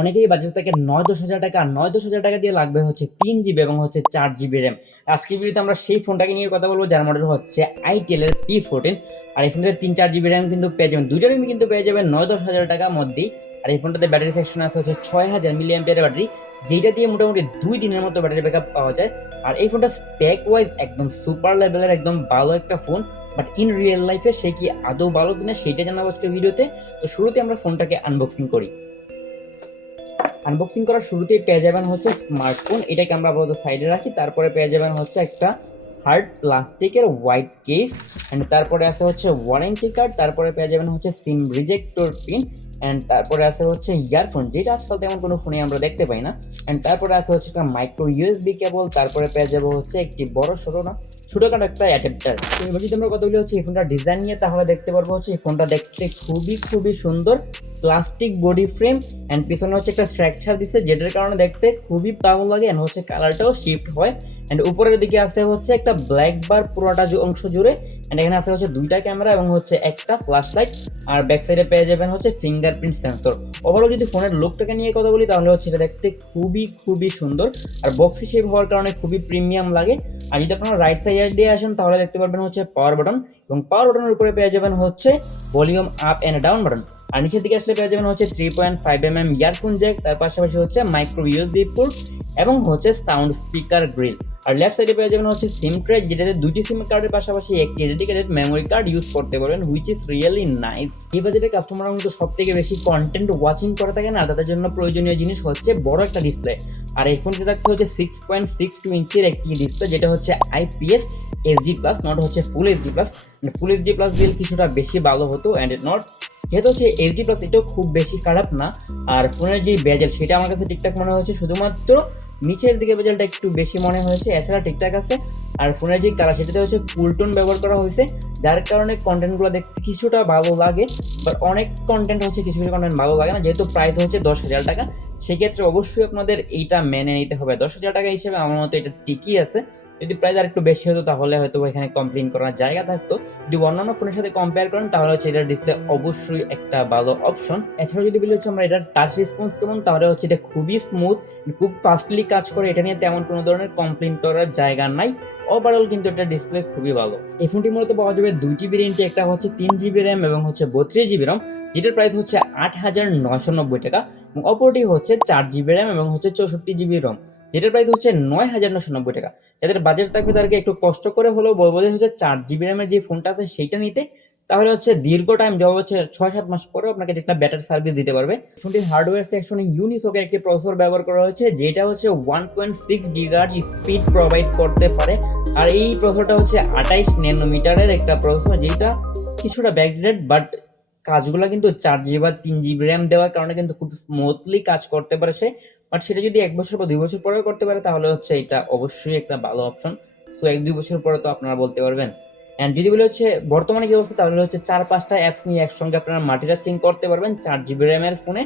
অনেকেই বাজেট থাকে 9-10 হাজার টাকা, আর 9-10 হাজার টাকা দিয়ে লাগবে হচ্ছে 3 GB এবং হচ্ছে 4 GB র্যাম। আজকের ভিডিওতে আমরা সেই ফোনটাকে নিয়ে কথা বলবো যার মডেল হচ্ছে ITEL এর P40। আর এই ফোনটাতে 3-4 GB র্যাম কিন্তু পেয়ে যাবেন, দুইটা র্যাম কিন্তু পেয়ে যাবেন 9-10 হাজার টাকার মধ্যেই। আর এই ফোনটাতে ব্যাটারি সেকশন আছে হচ্ছে 6000 mAh ব্যাটারি, যেটা দিয়ে মোটামুটি 2 দিনের মতো ব্যাটারি ব্যাকআপ পাওয়া যায়। আর এই ফোনটা স্পেক ওয়াইজ একদম সুপার লেভেলের, একদম ভালো একটা ফোন। বাট ইন রিয়েল লাইফে সে কি আদৌ ভালো কিনা সেটা জানাবো আজকের ভিডিওতে। তো শুরুতে আমরা ফোনটাকে আনবক্সিং করি। আনবক্সিং করার শুরুতেই পেয়ে যাবেন হচ্ছে স্মার্টফোন, এটাকে আমরা আপাতত সাইডে রাখি। তারপরে পেয়ে যাবেন হচ্ছে একটা হার্ড প্লাস্টিকের হোয়াইট কেস, অ্যান্ড তারপরে আছে হচ্ছে ওয়ারেন্টি কার্ড। তারপরে পেয়ে যাবেন হচ্ছে সিম রিজেক্টর পিন, অ্যান্ড তারপরে আছে হচ্ছে ইয়ারফোন, যেটা আজকাল তেমন কোনো ফোনে আমরা দেখতে পাই না। অ্যান্ড তারপরে আছে হচ্ছে একটা মাইক্রো ইউএসবি কেবল। তারপরে পেয়ে যাবো হচ্ছে একটি বড় সড়ো না ছোটখাটো একটা অ্যাডাপ্টার। তো এবার যদি আমরা কথা বলি হচ্ছে এই ফোনটার ডিজাইন নিয়ে, তাহলে দেখতে পারবো হচ্ছে এই ফোনটা দেখতে খুবই সুন্দর। প্লাস্টিক বডি ফ্রেম, অ্যান্ড পিছনে হচ্ছে একটা স্ট্রাকচার দিচ্ছে যেটার কারণে দেখতে খুবই ভালো লাগে, অ্যান্ড হচ্ছে কালারটাও শিফট হয়। অ্যান্ড উপরের দিকে আছে হচ্ছে একটা ব্ল্যাক বার পুরোটা অংশ জুড়ে, অ্যান্ড এখানে আছে হচ্ছে দুইটা ক্যামেরা এবং হচ্ছে একটা ফ্ল্যাশ লাইট। আর ব্যাক সাইডে পেয়ে যাবেন হচ্ছে ফিঙ্গারপ্রিন্ট সেন্সর। ওভারঅল যদি ফোনের লুকটাকে নিয়ে কথা বলি তাহলে হচ্ছে এটা দেখতে খুবই সুন্দর, আর বক্সি শেপ হওয়ার কারণে খুবই প্রিমিয়াম লাগে। আর যদি আপনারা রাইট সাইড দিয়ে আসেন তাহলে দেখতে পারবেন হচ্ছে পাওয়ার বাটন, এবং পাওয়ার বাটনের উপরে পেয়ে যাবেন হচ্ছে volume up and down button. আর নিচের দিকে আসলে পেয়ে যাবেন হচ্ছে 3.5mm ইয়ারফোন জ্যাক, তার পাশাপাশি হচ্ছে মাইক্রো ইউএসবি পোর্ট এবং হচ্ছে সাউন্ড স্পিকার গ্রিল। আর লেফট সাইডে পেয়ে যাবেন হচ্ছে সিম ট্রে, যেটাতে দুটি সিম কার্ডের পাশাপাশি একটি ডেডিকেটেড মেমোরি কার্ড ইউজ করতে পারবেন, হুইচ ইজ রিয়েলি নাইস। এই বাজেটে কাস্টমাররা কিন্তু সব থেকে বেশি কন্টেন্ট ওয়াচিং করে থাকে না, তাদের জন্য প্রয়োজনীয় জিনিস হচ্ছে বড় একটা ডিসপ্লে। আর এই ফোনটি থাকছে হচ্ছে 6.62 ইঞ্চির একটি ডিসপ্লে, যেটা হচ্ছে IPS HD+, নট হচ্ছে ফুল HD+। ফুল HD+ দিলে কিছুটা বেশি ভালো হতো, অ্যান্ড নট যেহেতু হচ্ছে HD+, এটাও খুব বেশি খারাপ না। আর ফোনের যে বেজেল সেটা আমার কাছে ঠিকঠাক মনে হয়েছে, শুধুমাত্র নিচের দিকে বেজেলটা একটু বেশি মনে হয়েছে, এছাড়া ঠিকঠাক আছে। আর ফোনের যে কালার সেটাতে হচ্ছে কুল টোন ব্যবহার করা হয়েছে, যার কারণে কন্টেন্টগুলো দেখতে কিছুটা ভালো লাগে। বাট অনেক কন্টেন্ট হচ্ছে কিছু কন্টেন্ট ভালো লাগে না, যেহেতু প্রাইস হচ্ছে 10,000 টাকা। সেক্ষেত্রে অবশ্যই আপনাদের এইটা মেনে নিতে হবে। 10,000 টাকা হিসেবে আমার মতো এটা ঠিকই আছে। যদি প্রাইস আর একটু বেশি হতো তাহলে হয়তো এখানে কমপ্লেন করার জায়গা থাকতো। যদি অন্যান্য ফোনের সাথে কম্পেয়ার করেন তাহলে হচ্ছে এটার ডিসপ্লে অবশ্যই একটা ভালো অপশন। এছাড়াও যদি বলি হচ্ছে আমরা এটার টাচ রেসপন্স কেমন, তাহলে হচ্ছে এটা খুবই স্মুথ, খুব ফাস্টলি কাজ করে। এটা নিয়ে তেমন কোনো ধরনের কমপ্লেন করার জায়গা নাই। ওভারঅল কিন্তু এটা ডিসপ্লে খুবই ভালো। এই ফোনটি মূলত পাওয়া যাবে 2টি ভেরিয়েন্টে, একটা হচ্ছে 3 GB র্যাম এবং হচ্ছে 32 GB র্যাম, যেটার প্রাইস হচ্ছে 8,990 টাকা। এবং অপরটি হচ্ছে 4 GB র্যাম এবং হচ্ছে 64 GB রম, যেটার প্রাইস হচ্ছে 9,990 টাকা। যাদের বাজেট থাকবে তাদেরকে একটু কষ্ট করে হলেও বলবো যে হচ্ছে 4 GB র্যামের যে ফোনটা আছে সেইটা নিতে, তাহলে হচ্ছে দীর্ঘ টাইম জব হচ্ছে 6-7 মাস পরে আপনাকে একটা বেটার সার্ভিস দিতে পারবে। ফোনটির হার্ডওয়্যার সেকশনে ইউনিসকের একটি প্রসেসর ব্যবহার করা হয়েছে, যেটা হচ্ছে 1.6 GHz স্পিড প্রোভাইড করতে পারে। আর এই প্রসেসরটা হচ্ছে 28 ন্যানোমিটারের একটা প্রসেসর, যেটা কিছুটা ব্যাকডেটেড, বাট কাজগুলো কিন্তু 4 GB বা 3 GB র্যাম দেওয়ার কারণে কিন্তু খুব স্মুথলি কাজ করতে পারে সে। বাট সেটা যদি 1 বছর বা 2 বছর পরেও করতে পারে তাহলে হচ্ছে এটা অবশ্যই একটা ভালো অপশন। সো 1-2 বছর পরে তো আপনারা বলতে পারবেন। অ্যান্ড যদি বলে হচ্ছে বর্তমানে কি অবস্থা, তাহলে হচ্ছে 4-5টা অ্যাপস নিয়ে একসঙ্গে আপনারা মাল্টিটাস্কিং করতে পারবেন 4 GB র্যামের ফোনে।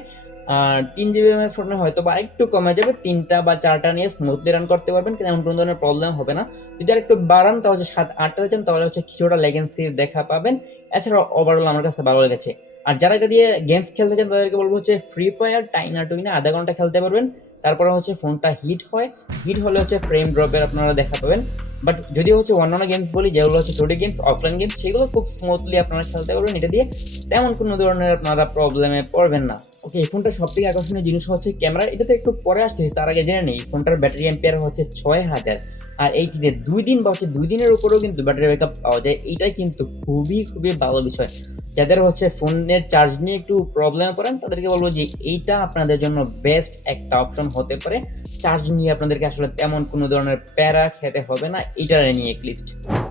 আর 3 GB র্যামের ফোনে হয়তো বা একটু কমে যাবে, 3টা বা 4টা নিয়ে স্মুথলি রান করতে পারবেন, কিন্তু এমন কোনো ধরনের প্রবলেম হবে না। যদি আর একটু বাড়ান তাহলে 7-8টা চান তাহলে হচ্ছে কিছুটা লেগেন্সি দেখা পাবেন। এছাড়াও ওভারঅল আমার কাছে ভালো লেগেছে। আর যারা এটা দিয়ে গেমস খেলতে চান তাদেরকে বলবো হচ্ছে ফ্রি ফায়ার টাইনা টুইনা আধা ঘন্টা খেলতে পারবেন। তারপরে হচ্ছে ফোনটা হিট হলে হচ্ছে ফ্রেম ড্রপের আপনারা দেখা পাবেন। বাট যদি হচ্ছে অন্যান্য গেমস বলি, যেগুলো হচ্ছে 2D গেমস, অফলাইন গেমস, সেগুলো খুব স্মুথলি আপনারা খেলতে পারবেন এটা দিয়ে, তেমন কোনো ধরনের আপনারা প্রবলেমে পড়বেন না। ওকে, এই ফোনটার সব থেকে আকর্ষণীয় জিনিস হচ্ছে ক্যামেরা। এটা তো একটু পরে আসছে, তার আগে জেনে নেই ফোনটার ব্যাটারি এম্পিয়ার হচ্ছে 6000। আর এইটিতে 2 দিন বা হচ্ছে 2 দিনের উপরেও কিন্তু ব্যাটারি ব্যাকআপ পাওয়া যায়। এইটাই কিন্তু খুবই ভালো বিষয়। যাদের হচ্ছে ফোনের চার্জ নিয়ে একটু প্রবলেমে পড়েন তাদেরকে বলবো যে এইটা আপনাদের জন্য বেস্ট একটা অপশন হতে পারে। চার্জ নিয়ে আপনাদেরকে আসলে তেমন কোনো ধরনের প্যারা খেতে হবে না এইটা নিয়ে এটলিস্ট।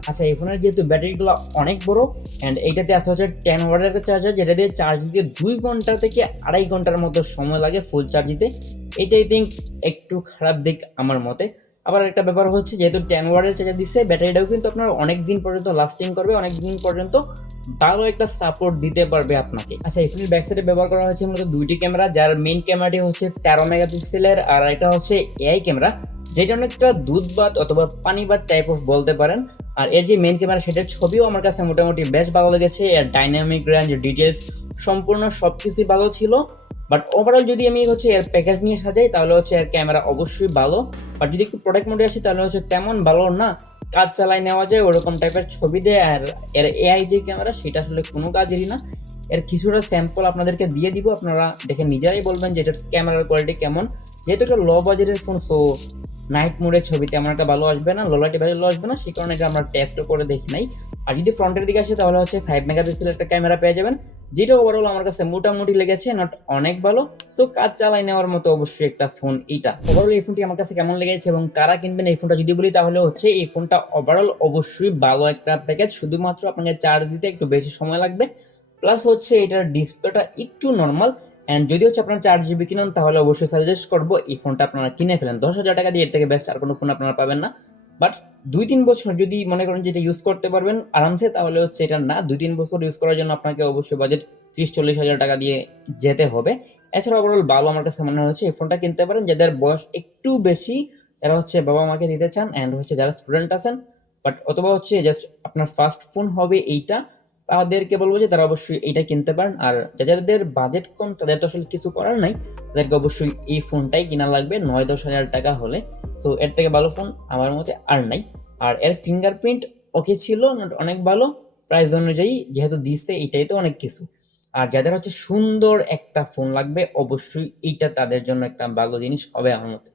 আচ্ছা, এই ফোনের যেহেতু ব্যাটারিগুলো অনেক বড়, অ্যান্ড এইটাতে আছে হচ্ছে 10 ওয়াটের চার্জার, যেটা দিয়ে চার্জ দিতে 2 ঘন্টা থেকে 2.5 ঘন্টার মতো সময় লাগে ফুল চার্জ দিতে। এইটাই থিঙ্ক একটু খারাপ দিক আমার মতে। আবার একটা ব্যাপার হচ্ছে যেহেতু 10 ওয়াটের চার্জার দিচ্ছে, ব্যাটারিটাও কিন্তু আপনার অনেক দিন পর্যন্ত লাস্টিং করবে, অনেক দিন পর্যন্ত ভালো একটা সাপোর্ট দিতে পারবে আপনাকে। আচ্ছা, এই ফোনের ব্যাক সাইডে ব্যবহার করা হয়েছে মূলত 2টি ক্যামেরা, যার মেইন ক্যামেরাটি হচ্ছে 13 মেগাপিক্সেলের, আর এটা হচ্ছে এআই ক্যামেরা, যেটা অনেকটা দুধ বাত অথবা পানি বাত টাইপ অফ বলতে পারেন। আর এর যে মেইন ক্যামেরা সেটার ছবিও আমার কাছে মোটামুটি বেশ ভালো লেগেছে। এর ডাইনামিক রেঞ্জ, ডিটেলস সম্পূর্ণ সবকিছুই ভালো ছিল। বাট ওভারঅল যদি আমি হচ্ছে এর প্যাকেজ নিয়ে সাজাই তাহলে হচ্ছে এর ক্যামেরা অবশ্যই ভালো, বাট যদি একটু প্রোডাক্ট মোডে আসি তাহলে হচ্ছে তেমন ভালো না, কাজ চালাই নেওয়া যায় ওরকম টাইপের ছবি দেয়। আর এর এআই যে ক্যামেরা সেটা আসলে কোনো কাজেরই না। এর কিছুটা স্যাম্পল আপনাদেরকে দিয়ে দিব, আপনারা দেখে নিজেরাই বলবেন যে এটার ক্যামেরার কোয়ালিটি কেমন। যেহেতু একটা লো বাজেটের ফোন, সো নাইট মোডে ছবি তেমন একটা ভালো আসবে না, লো লাইটে ভালো আসবে না, সেই কারণে এটা আমরা টেস্টও করে দেখি নাই। আর যদি ফ্রন্টের দিকে আসে তাহলে হচ্ছে 5 মেগাপিক্সেলের একটা ক্যামেরা পেয়ে যাবেন, যেটা ওভারঅল আমার কাছে মোটামুটি লেগেছে, নট অনেক ভালো। সো কাজ চালাই নেওয়ার মতো অবশ্যই একটা ফোন এইটা। ওভারঅল এই ফোনটি আমার কাছে কেমন লেগেছে এবং কারা কিনবেন এই ফোনটা যদি বলি তাহলে হচ্ছে এই ফোনটা ওভারঅল অবশ্যই ভালো একটা প্যাকেজ, শুধুমাত্র আপনাকে চার্জ দিতে একটু বেশি সময় লাগবে, প্লাস হচ্ছে এটার ডিসপ্লেটা একটু নর্মাল। অ্যান্ড যদি হচ্ছে আপনার 4 GB কিনেন তাহলে অবশ্যই সাজেস্ট করবো এই ফোনটা আপনারা কিনে ফেলেন। 10,000 টাকা দিয়ে এর থেকে বেস্ট আর কোনো ফোন আপনারা পাবেন না। বাট 2-3 বছর যদি মনে করেন যে এটা ইউজ করতে পারবেন আরামসে, তাহলে হচ্ছে এটা না, 2-3 বছর ইউজ করার জন্য আপনাকে অবশ্যই বাজেট 30-40 হাজার টাকা দিয়ে যেতে হবে। এছাড়া ওভারঅল ভালো আমার কাছে মনে হচ্ছে এই ফোনটা কিনতে পারেন যাদের বয়স একটু বেশি, তারা হচ্ছে বাবা মাকে দিতে চান, অ্যান্ড হচ্ছে যারা স্টুডেন্ট আছেন, বাট অথবা হচ্ছে জাস্ট আপনার ফার্স্ট ফোন হবে এইটা, তাদেরকে বলবো যে তারা অবশ্যই এইটা কিনতে পারেন। আর যাদের বাজেট কম তাদের তো আসলে কিছু করার নাই, তাদেরকে অবশ্যই এই ফোনটাই কিনা লাগবে 9-10 হাজার টাকা হলে। সো এর থেকে ভালো ফোন আমার মতে আর নাই। আর এর ফিঙ্গারপ্রিন্ট ওকে ছিল, নট অনেক ভালো, প্রাইস অনুযায়ী যেহেতু দিচ্ছে এইটাই তো অনেক কিছু। আর যাদের হচ্ছে সুন্দর একটা ফোন লাগবে অবশ্যই এইটা তাদের জন্য একটা ভালো জিনিস হবে আমার মতে।